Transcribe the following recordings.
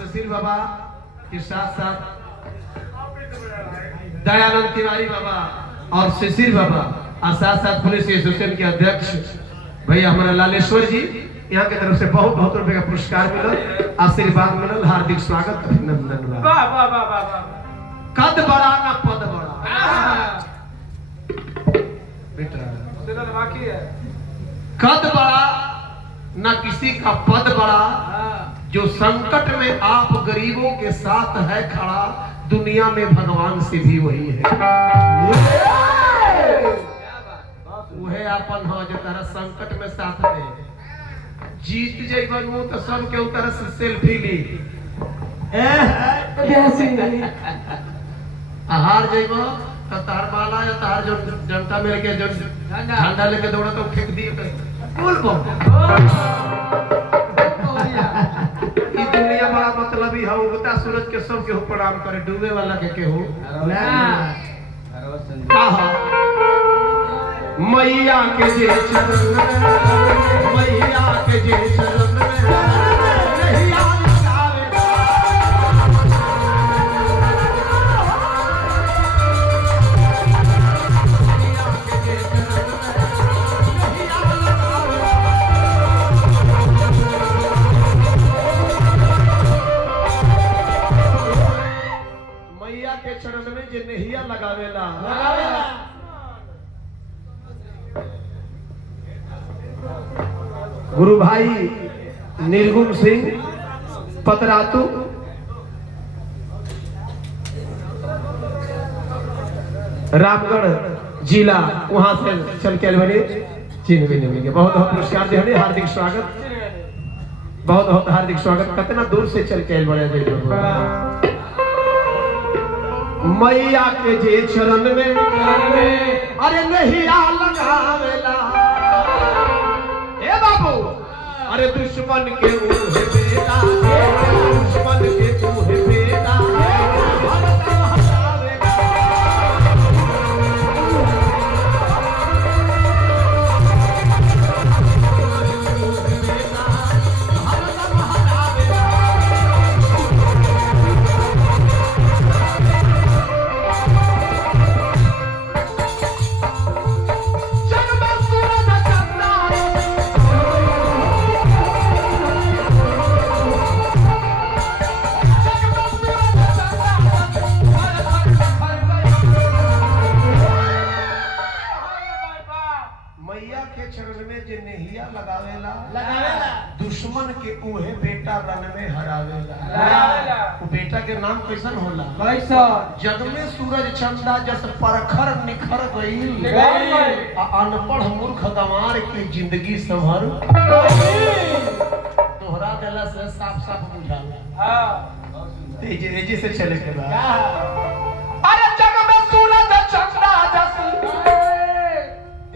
सुशील बाबा के साथ साथ दयानंद तिवारी बाबा और सुशील बाबा और साथ साथ पुलिस एसोसिएशन के अध्यक्ष भैया हमारा लालेश्वर जी, यहाँ की तरफ से बहुत बहुत रुपए का पुरस्कार मिलल, आशीर्वाद मिलल, हार्दिक स्वागत अभिनंदन। वाह वाह वाह वाह। कद बड़ा ना पद बड़ा बेटा, बाकी है कद बड़ा ना किसी का पद बड़ा, जो संकट में आप गरीबों के साथ है खड़ा, दुनिया में भगवान से भी वही है। वह अपन हो जो तरह संकट में साथ में जीत जाइबन तो सब के उतर से सेल्फी ली, हार जाइब तो तार माला या तार जो जनता मेरे के जो झंडा लेके दौड़ा तो फेंक दिए बोल बम। ई दुनिया बड़ा मतलबी है, उगता सूरज के सब के प्रणाम करे, डूबे वाला के हो मैया के जे चरण में, मैया के जे चरण में नैया लगावे, मैया के जे चरण में नैया लगावे, मैया के चरण में जे नैया लगावेला गुरु भाई निर्गुण सिंह पतरातू, रामगढ़ जिला, वहां से चल के बने चिन्ह भी नहीं मिलेंगे। बहुत बहुत पुरस्कार देने, हार्दिक स्वागत, बहुत बहुत हार्दिक स्वागत। कितना दूर से चल के बड़े मैया के जे चरण में अरे नहीं लगावेला, बाबू अरे दुश्मन के ऊहे बेटा, दुश्मन के ऊहे बेटा दुश्मन के ऊहे बेटा रण में हरावेला। वो बेटा के नाम कैसन होला? कैसा? जग में सूरज चंदा जस परखर निखर गईल, अनपढ़ मूर्ख गंवार की जिंदगी संभर तोहरा देला से साफ साफ बुझाला। तेजी से चले के बाद अरे जग में सूरज चंदा जस,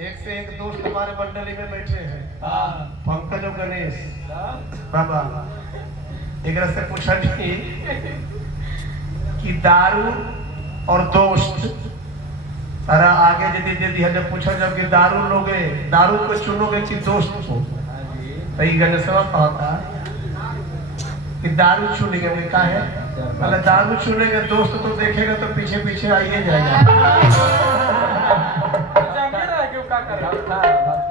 एक से एक दोस्त हमारे मंडली में बैठे हैं, पंकज और गणेश बाबा, एक से पूछा कि दारू और दोस्त अरे आगे यदि दे जब पूछा जब कि दारू लोगे, दारू को चुनोगे कि दोस्त को, तो गणेश कहता कि दारू चुनेंगे। क्या है? पहले दारू चुनेंगे, दोस्त तो देखेगा तो पीछे पीछे आइए जाएगा।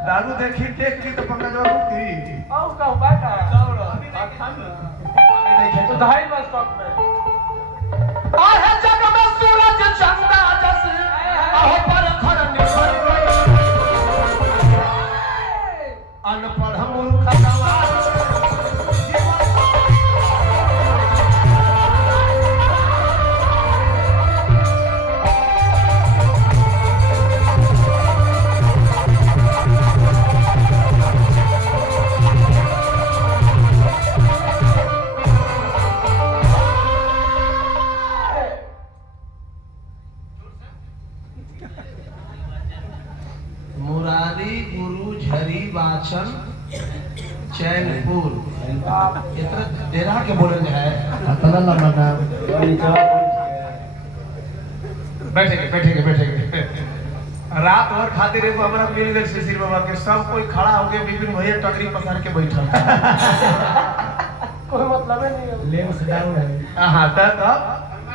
दारू देखी देख की तो पंकज बाबू की तो ढाई बस स्टॉक में और है जग में सूरज चंदा जस अहो पर खर निखर अनपढ़ मूर्ख गंवार चैनपुर इतना डेरा के बोले है। बैठेंगे रात भर खातिर एगो हमरा मिल गए शिशिर बाबा के, सब कोई खड़ा हो गए, विपिन भैया टकरी पसार के बैठल कोई मतलब नहीं है। लेंस डाउन है। हाँ तब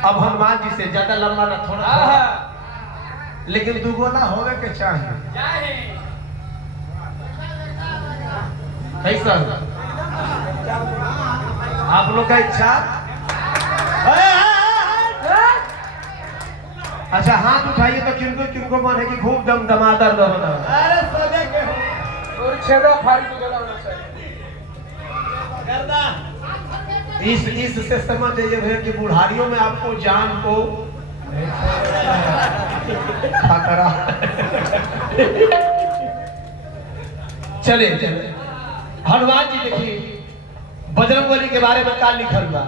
अब हनुमान जी से ज्यादा लंबा ना थोड़ा लेकिन दुगुना होवे के चाहिए। कैसा आप लोग का इच्छा? अच्छा हाथ उठाइए तो किनको किनको मन है कि खूब दमदमादर दम। अरे सजे के हो और छेड़ा फाड़ के गला होना चाहिए। इससे समझ जाइए भैया कि बुढ़ारियों में आपको जान को खतरा। चले चले हनुमान जी देखिए बजरंगबली के बारे में क्या लिखल बा।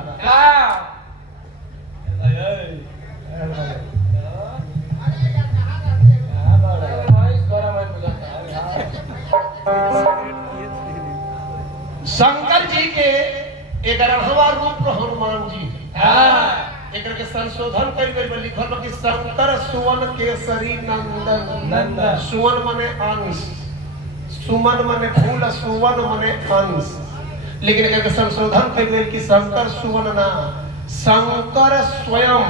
शंकर जी के 11वां रूप हनुमान जी एक के संशोधन कर गई लिखल बा कि शंकर सुवन केसरी नंदन। सुवन माने अंश, सुमन माने फूल, सुवन माने अंश। लेकिन एक के संशोधन कर गई कि शंकर सुवन ना, शंकर स्वयं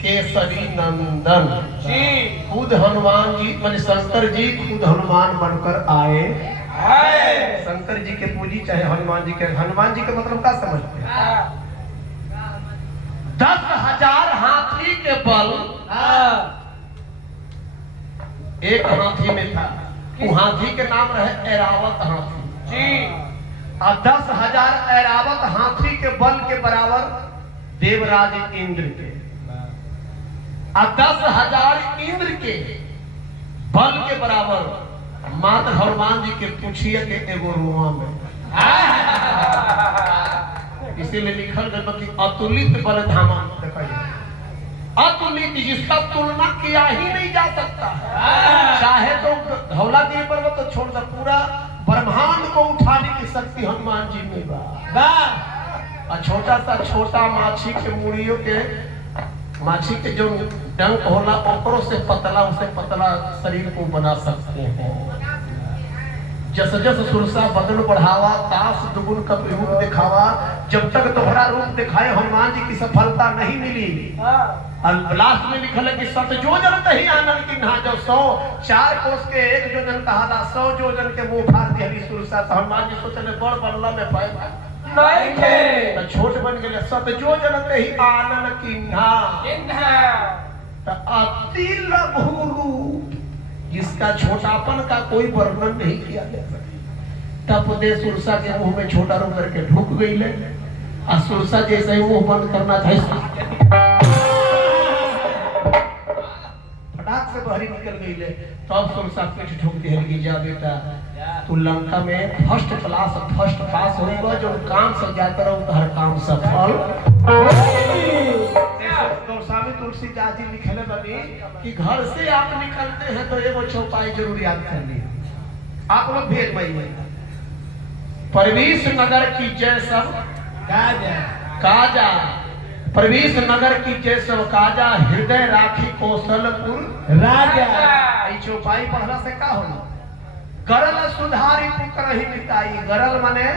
केसरी नंदन जी। खुद हनुमान जी माने शंकर जी खुद हनुमान बनकर आए। शंकर जी के पूजी चाहे हनुमान जी के। हनुमान जी के मतलब क्या समझते हैं? 10,000 हाथी के बल एक हाथी में था। वो हाथी के नाम रहे ऐरावत हाथी जी। और 10,000 ऐरावत हाथी के बल के बराबर देवराज इंद्र के, और 10,000 इंद्र के बल के बराबर मात्र हनुमान जी के पूछिए के एगो रुआ में। इसीलिए लिखल गया कि अतुलित बल धामा। देखिए अतुलित जिसका तुलना किया ही नहीं जा सकता। चाहे तो धौलागिरी पर्वत तो छोड़ दो, पूरा ब्रह्मांड को उठाने की शक्ति हनुमान जी में बा। और छोटा सा छोटा माछी के मुड़ियों के, माछी के जो डंक होला ओकरों से पतला शरीर को बना सकते हैं। जस जस सुरसा बदन बढ़ावा, तास दुगुन कपि रूप दिखावा। जब तक दोहरा रूप दिखाए हनुमान जी की सफलता नहीं मिली। और लास्ट में लिखल है कि सत जोजन तही आनंद की नहा जो 100 4 कोस के 1 जोजन कहाला 100 जोजन के मुंह फाड़ दिहली सुरसा। तो हनुमान जी सोचले बड़ बनला में फायदा नहीं थे। तो छोट बन गए। सत जोजन तही आनंद की नहा तो अति लघु रूप, जिसका छोटापन का कोई वर्णन नहीं किया जा सकता। तब दे सुरसा के मुंह में छोटा रूप करके ढुक गई ले। और सुरसा जैसे ही मुंह बंद करना था फटाक से बाहरी निकल गई ले। तब सुरसा पीठ ठुक दिया कि जा बेटा तू लंका में फर्स्ट पास होगा। जो काम से जाता रहो हर काम सफल। गोस्वामी तुलसीदास जी लिखले बनी कि घर से आप निकलते हैं तो एगो चौपाई जरूर याद कर लिया। आप लोग भेज भाई परवीश नगर की जय सब काजा, परवीश नगर की जय सब काजा, हृदय राखी कौशलपुर राजा। चौपाई पढ़ला से का होला? गरल सुधारी पुत्र ही मिटाई। गरल माने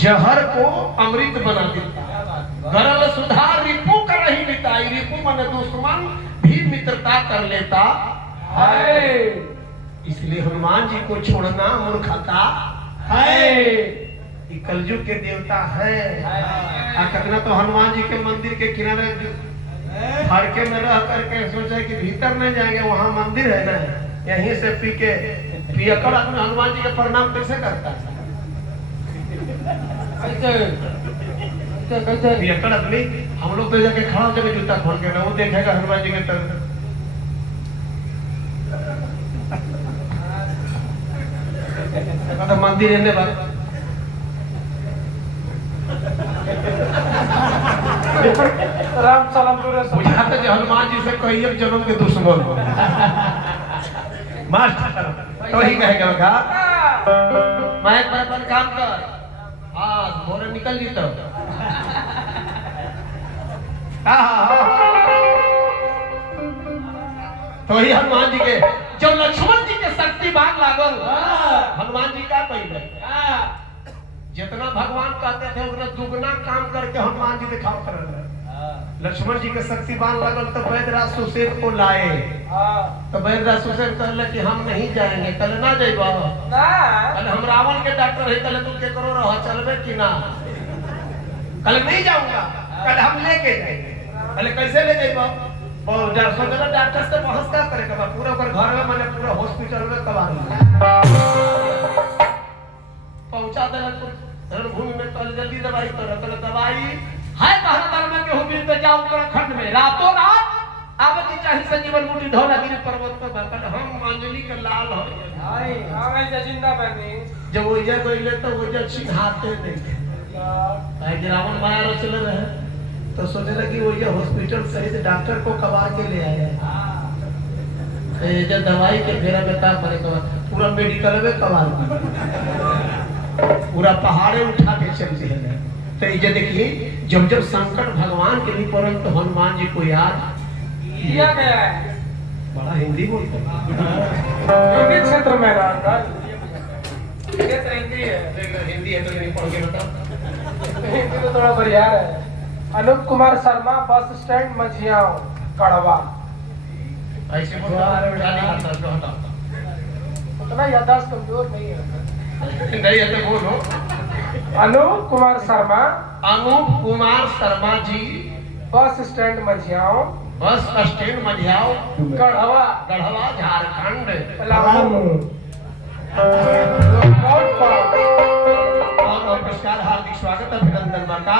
जहर को अमृत बना देता। गरल सुधार रिपु कर ही मिटाई। रिपु माने दुश्मन भी मित्रता कर लेता है। इसलिए हनुमान जी को छोड़ना मूर्खता है। कलयुग के देवता है। कतना तो हनुमान जी के मंदिर के किनारे फड़के में रह करके सोचे कि भीतर नहीं जाएंगे, वहां मंदिर है ना, यहीं से पी के पियकर अपने हनुमान जी के प्रणाम कैसे करता है? पियकर अपनी हम लोग तो जाके खड़ा होकर जूता खोल के ना वो देखेगा हनुमान जी के तरफ। तो मंदिर रहने वाला राम सलाम पूरे बुझाते जो हनुमान जी से कोई एक जन्म के दुश्मन हो मास्टर तो ही कहेगा का मैं एक बार अपन काम कर आज भोरे निकल जी तो तो ही हनुमान जी के जब लक्ष्मण जी के के शक्ति बाग लागल हाँ। हनुमान जी का कही हाँ। जितना भगवान कहते थे उतना दुगना काम करके हनुमान जी दिखाओ कर रहे लक्ष्मण जी के शक्तिवान लगल तो वैद्यराज सुशेर को लाए हाँ। तो वैद्यराज सुशेर कहले कि हम नहीं जाएंगे कल ना जाइबा ना। कल हम रावण के डॉक्टर है कल तुम के करो रह चलबे कि ना कल नहीं जाऊंगा कल हम लेके जाएंगे कल कैसे ले जाइबा और सोचला डॉक्टर से बहस का करेगा पूरा ओकर घर में माने पूरा हॉस्पिटल में कबाड़ पहुंचा देला रणभूमि में कल जल्दी दवाई करो कल दवाई है पहरा में के होबिल पे जाओ उत्तराखंड में रातों रात आवे की चाहिए संजीवन बूटी धौलागिरी पर्वत पर बकल हम अंजलि के लाल हो हाय आवे जे जिंदा बनी जब वो ये कोइले तो वो जो चिन्हाते नहीं है रावण माया रो चले रहे तो सोचे लगी वो ये हॉस्पिटल सही से डॉक्टर को कवा के ले आया ये जो दवाई के फेरा में काम करे तो पूरा मेडिकल में कवा पूरा पहाड़े उठा के चलते हैं तो ये देखिए जब जब संकट भगवान के लिए पड़े तो हनुमान जी को याद किया गया है। बड़ा हिंदी बोलते हिंदी क्षेत्र में रहता क्षेत्र हिंदी है। हिंदी है तो नहीं पढ़ के बताओ हिंदी तो थोड़ा बढ़िया है। अनूप कुमार शर्मा बस स्टैंड मझियाओं कड़वा ऐसे बोलो उतना याददाश्त कमजोर नहीं है। नहीं है तो बोलो अनूप कुमार शर्मा अनूप कुमार शर्मा जी बस stand Majhiaon bus stand Majhiaon Garhwa Garhwa Jharkhand Palamu और नमस्कार हार्दिक स्वागत अभिनंदन का